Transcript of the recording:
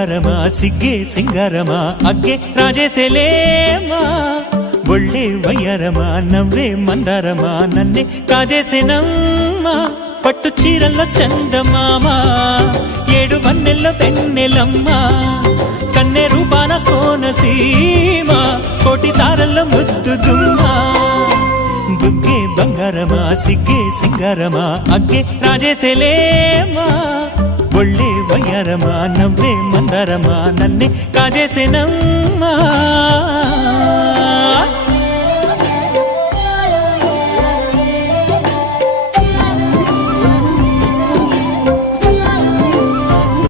బంగారమా సిగ్గే సింగారమా అగ్గే రాజేసేలేమా ఒళ్ళే వయ్యారమా నవ్వే మందారమా నన్నే కాజేసేనమ్మా పట్టు చీరల్లో చందమామా ఏడు వన్నెల్లో వెన్నెలమ్మా కన్నె రూపాన కోనసీమ కోటి తారల్లో ముద్దుదుమ్మా బుగ్గే బంగారమా సిగ్గే సింగారమా అగ్గే రాజేసేలేమా ఒళ్ళే వయ్యారమా నవ్వే మందారమా నన్నే కాజేసేనమ్మా